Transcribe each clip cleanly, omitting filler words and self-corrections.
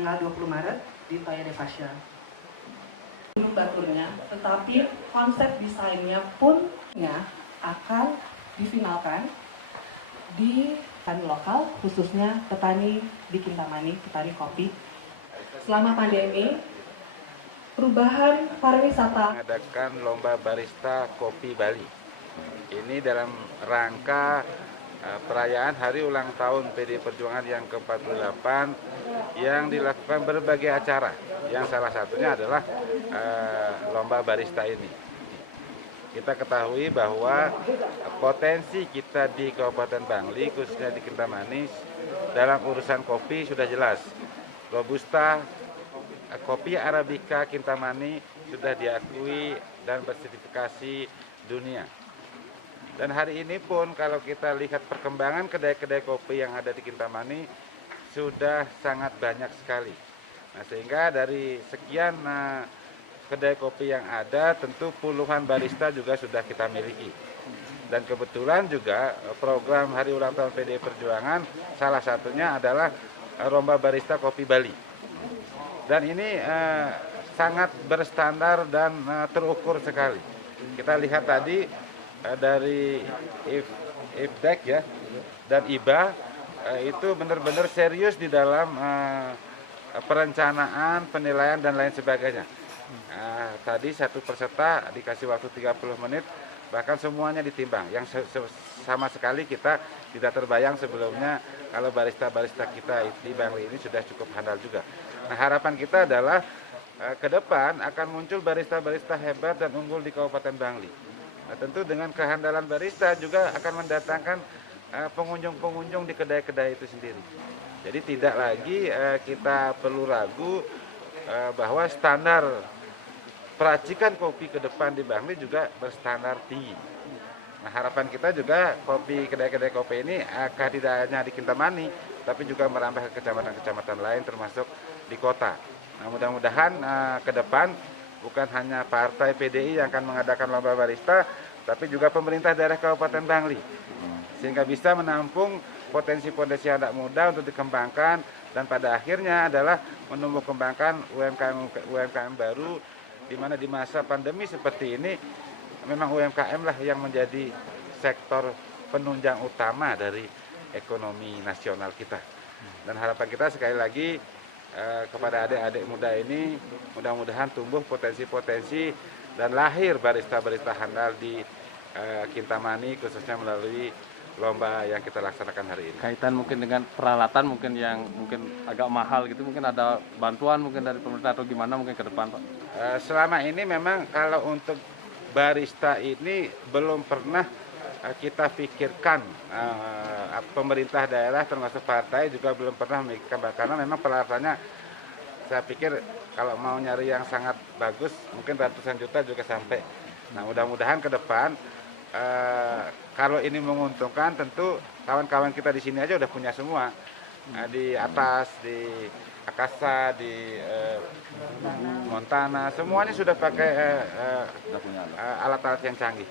tanggal 20 Maret di Toya Devasya. Belum baturnya, tetapi konsep desainnya pun akan difinalkan di petani lokal, khususnya petani di Kintamani, petani kopi. Selama pandemi, perubahan pariwisata mengadakan lomba barista kopi Bali. Ini dalam rangka perayaan hari ulang tahun PDI Perjuangan yang ke-48 yang dilakukan berbagai acara, yang salah satunya adalah lomba barista ini. Kita ketahui bahwa potensi kita di Kabupaten Bangli, khususnya di Kintamani, dalam urusan kopi sudah jelas. Robusta, kopi Arabica Kintamani sudah diakui dan bersertifikasi dunia. Dan hari ini pun kalau kita lihat perkembangan kedai-kedai kopi yang ada di Kintamani sudah sangat banyak sekali. Nah, sehingga dari sekian kedai kopi yang ada, tentu puluhan barista juga sudah kita miliki. Dan kebetulan juga program Hari Ulang Tahun PDI Perjuangan salah satunya adalah lomba barista kopi Bali. Dan ini sangat berstandar dan terukur sekali. Kita lihat tadi dari IFDEC ya dan IBA itu benar-benar serius di dalam perencanaan, penilaian dan lain sebagainya. Tadi satu peserta dikasih waktu 30 menit, bahkan semuanya ditimbang. Yang sama sekali kita tidak terbayang sebelumnya kalau barista-barista kita di Bangli ini sudah cukup handal juga. Nah, harapan kita adalah ke depan akan muncul barista-barista hebat dan unggul di Kabupaten Bangli. Nah, tentu dengan kehandalan barista juga akan mendatangkan pengunjung-pengunjung di kedai-kedai itu sendiri. Jadi tidak lagi kita perlu ragu bahwa standar peracikan kopi ke depan di Bangli juga berstandar tinggi. Nah, harapan kita juga kopi kedai-kedai kopi ini akan tidak hanya di Kintamani, tapi juga merambah ke kecamatan-kecamatan lain termasuk di kota. Nah, mudah-mudahan ke depan bukan hanya partai PDI yang akan mengadakan lomba barista, tapi juga pemerintah daerah Kabupaten Bangli, sehingga bisa menampung potensi-potensi anak muda untuk dikembangkan dan pada akhirnya adalah menumbuh kembangkan UMKM baru, di mana di masa pandemi seperti ini memang UMKM lah yang menjadi sektor penunjang utama dari ekonomi nasional kita. Dan harapan kita sekali lagi kepada adik-adik muda ini mudah-mudahan tumbuh potensi-potensi dan lahir barista-barista handal di Kintamani, khususnya melalui lomba yang kita laksanakan hari ini. Kaitan mungkin dengan peralatan mungkin yang mungkin agak mahal gitu, mungkin ada bantuan mungkin dari pemerintah atau gimana mungkin ke depan, Pak? Selama ini memang kalau untuk barista ini belum pernah kita pikirkan, pemerintah daerah termasuk partai juga belum pernah memikirkan, karena memang peralatannya saya pikir kalau mau nyari yang sangat bagus mungkin ratusan juta juga sampai. Nah, mudah-mudahan ke depan kalau ini menguntungkan, tentu kawan-kawan kita di sini aja udah punya semua. Di atas, di Akasa, di Montana, semuanya sudah pakai alat-alat yang canggih.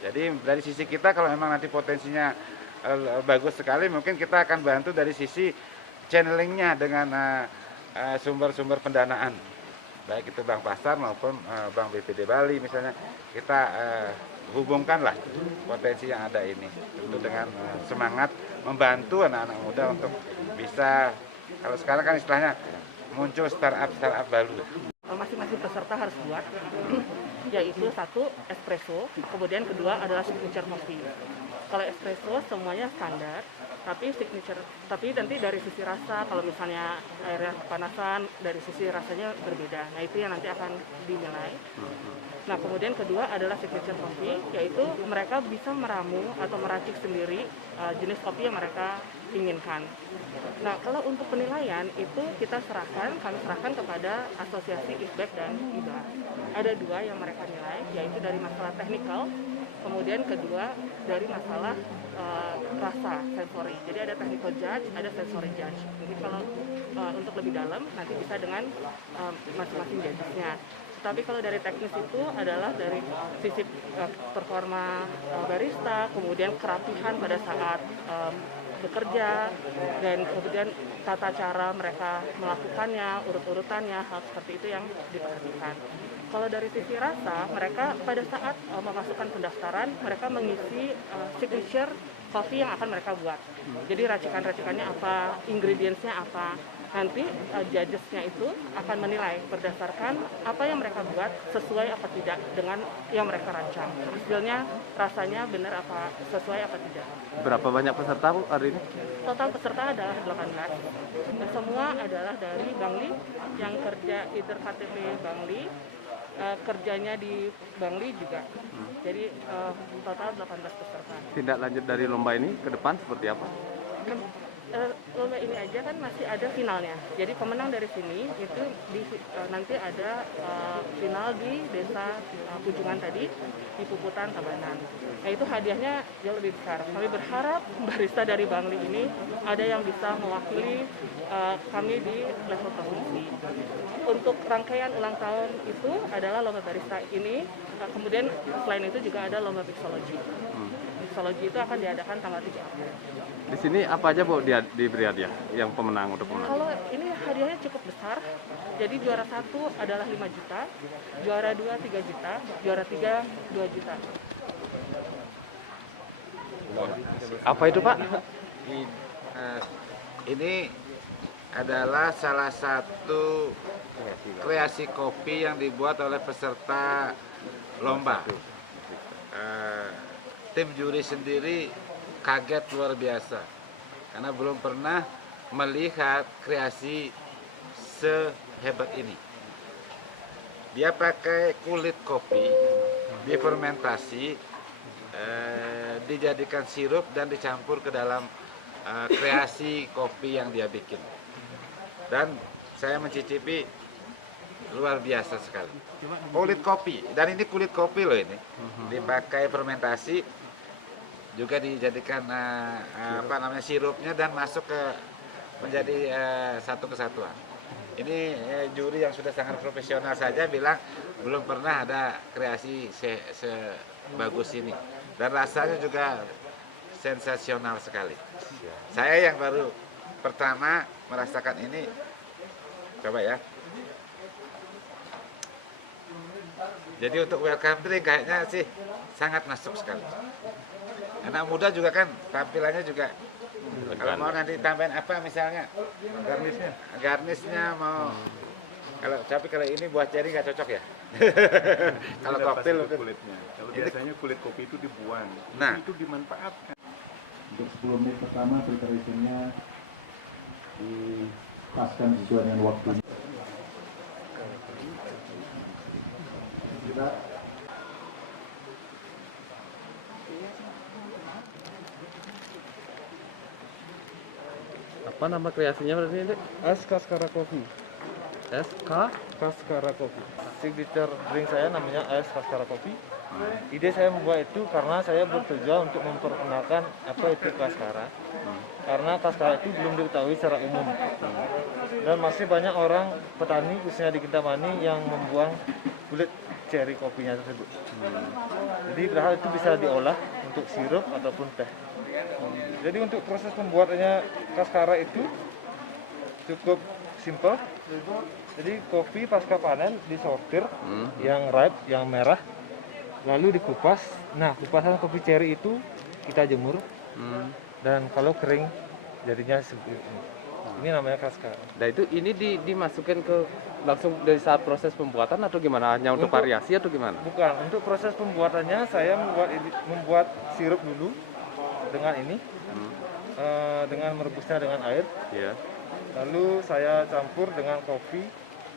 Jadi dari sisi kita kalau memang nanti potensinya bagus sekali, mungkin kita akan bantu dari sisi channelingnya dengan sumber-sumber pendanaan. Baik itu Bank Pasar maupun Bank BPD Bali misalnya, kita hubungkanlah potensi yang ada ini, tentu dengan semangat membantu anak-anak muda untuk bisa, kalau sekarang kan istilahnya muncul startup baru. Masing-masing peserta harus buat, yaitu satu espresso, kemudian kedua adalah signature coffee. Kalau espresso semuanya standar, tapi nanti dari sisi rasa, kalau misalnya airnya kepanasan, dari sisi rasanya berbeda. Nah, itu yang nanti akan dinilai. Nah, kemudian kedua adalah signature coffee, yaitu mereka bisa meramu atau meracik sendiri jenis kopi yang mereka inginkan. Nah, kalau untuk penilaian itu kami serahkan kepada Asosiasi IFDEC dan IBA. Ada dua yang mereka nilai, yaitu dari masalah teknikal, kemudian kedua dari masalah rasa, sensori. Jadi ada technical judge, ada sensory judge. Mungkin kalau untuk lebih dalam nanti bisa dengan masing-masing judges-nya. Tapi kalau dari teknis itu adalah dari sisi performa barista, kemudian kerapihan pada saat bekerja, dan kemudian tata cara mereka melakukannya, urut-urutannya, hal seperti itu yang diperhatikan. Kalau dari sisi rasa, mereka pada saat memasukkan pendaftaran, mereka mengisi signature coffee yang akan mereka buat. Jadi racikan-racikannya apa, ingredients-nya apa. Nanti judges-nya itu akan menilai berdasarkan apa yang mereka buat sesuai apa tidak dengan yang mereka rancang. Hasilnya rasanya benar apa sesuai apa tidak. Berapa banyak peserta Bu hari ini? Total peserta adalah 18. Semua adalah dari Bangli yang kerja either KTP Bangli, kerjanya di Bangli juga. Jadi total 18 peserta. Tindak lanjut dari lomba ini ke depan seperti apa? Lomba ini aja kan masih ada finalnya. Jadi pemenang dari sini itu nanti ada final di desa Pujungan tadi di Puputan Tabanan. Nah itu hadiahnya jauh lebih besar. Kami berharap barista dari Bangli ini ada yang bisa mewakili kami di level provinsi. Untuk rangkaian ulang tahun itu adalah lomba barista ini. Kemudian selain itu juga ada lomba mixology. Mixology itu akan diadakan tanggal 3 April. Di sini apa aja Bu diberi hadiah yang pemenang untuk pemenang? Kalau ini hadiahnya cukup besar, jadi juara 1 adalah 5 juta, juara 2 3 juta, juara 3 2 juta. Apa itu Pak? Ini adalah salah satu kreasi kopi yang dibuat oleh peserta lomba. Tim juri sendiri kaget luar biasa karena belum pernah melihat kreasi sehebat ini. Dia pakai kulit kopi, difermentasi, dijadikan sirup dan dicampur ke dalam kreasi kopi yang dia bikin. Dan saya mencicipi luar biasa sekali. Kulit kopi, dan ini kulit kopi loh ini, dipakai fermentasi. Juga dijadikan sirupnya dan masuk ke menjadi satu kesatuan. Ini juri yang sudah sangat profesional saja bilang belum pernah ada kreasi sebagus ini dan rasanya juga sensasional sekali. Saya yang baru pertama merasakan ini, coba ya. Jadi untuk welcome drink kayaknya sih sangat masuk sekali. Anak muda juga kan tampilannya juga. Kalau mau nanti tambahin apa misalnya garnisnya mau. Kalau ini buah ceri nggak cocok ya. Kalau koktail kulitnya. Kalau biasanya kulit kopi itu dibuang. Nah, itu dimanfaatkan. Untuk 10 menit pertama preparasinya dipaskan sesuai dengan waktunya. Kita Apa nama kreasinya berarti ini? Es Kaskara Coffee. SK? Kaskara Coffee. Signature drink saya namanya es Kaskara Coffee. Ide saya membuat itu karena saya bertujuan untuk memperkenalkan apa itu Kaskara. Karena Kaskara itu belum diketahui secara umum. Dan masih banyak orang petani khususnya di Kintamani yang membuang kulit ceri kopinya tersebut. Jadi berharap itu bisa diolah untuk sirup ataupun teh. Jadi untuk proses pembuatannya Kaskara itu cukup simpel. Jadi kopi pasca panen disortir, yang ripe, yang merah, lalu dikupas. Nah, kupasan kopi ceri itu kita jemur, dan kalau kering jadinya seperti ini. Ini namanya Kaskara. Nah itu ini dimasukin ke langsung dari saat proses pembuatan atau gimana? Hanya untuk variasi atau gimana? Bukan, untuk proses pembuatannya saya membuat sirup dulu dengan ini, dengan merebusnya dengan air. Iya. Lalu saya campur dengan kopi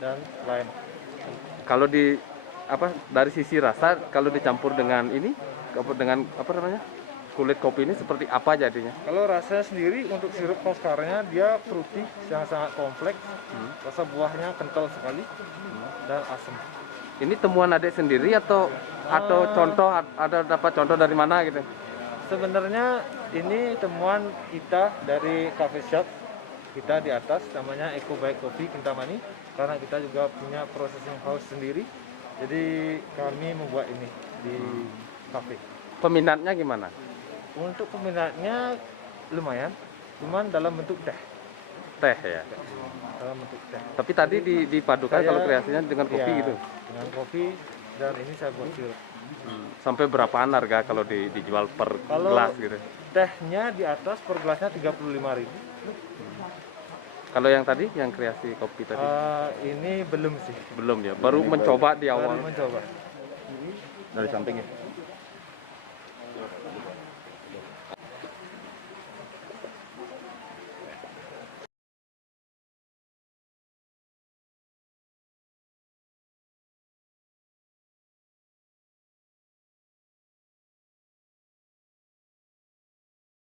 dan lime. Kalau dari sisi rasa, kalau dicampur dengan ini, dengan apa namanya, kulit kopi ini seperti apa jadinya? Kalau rasanya sendiri untuk sirup Kaskaranya dia fruity, yang sangat kompleks, rasa buahnya kental sekali dan asam. Ini temuan adik sendiri atau contoh, ada dapat contoh dari mana gitu? Sebenarnya ini temuan kita dari cafe shop kita di atas, namanya Eco Bike Coffee Kintamani, karena kita juga punya processing house sendiri, jadi kami membuat ini di cafe. Peminatnya gimana? Untuk peminatnya lumayan, cuman dalam bentuk teh. teh ya. dalam bentuk teh. Tapi tadi dipadukan Saya- kalau kreasinya dengan kopi Iya, gitu. dengan kopi dan ini saya buat sirup. Sampai berapaan harga kalau dijual per Kalau- gelas gitu? Tehnya di atas per gelasnya 35.000. Kalau yang tadi, yang kreasi kopi tadi Ini belum sih. belum ya, baru mencoba di Baru awal. mencoba. Dari samping ya.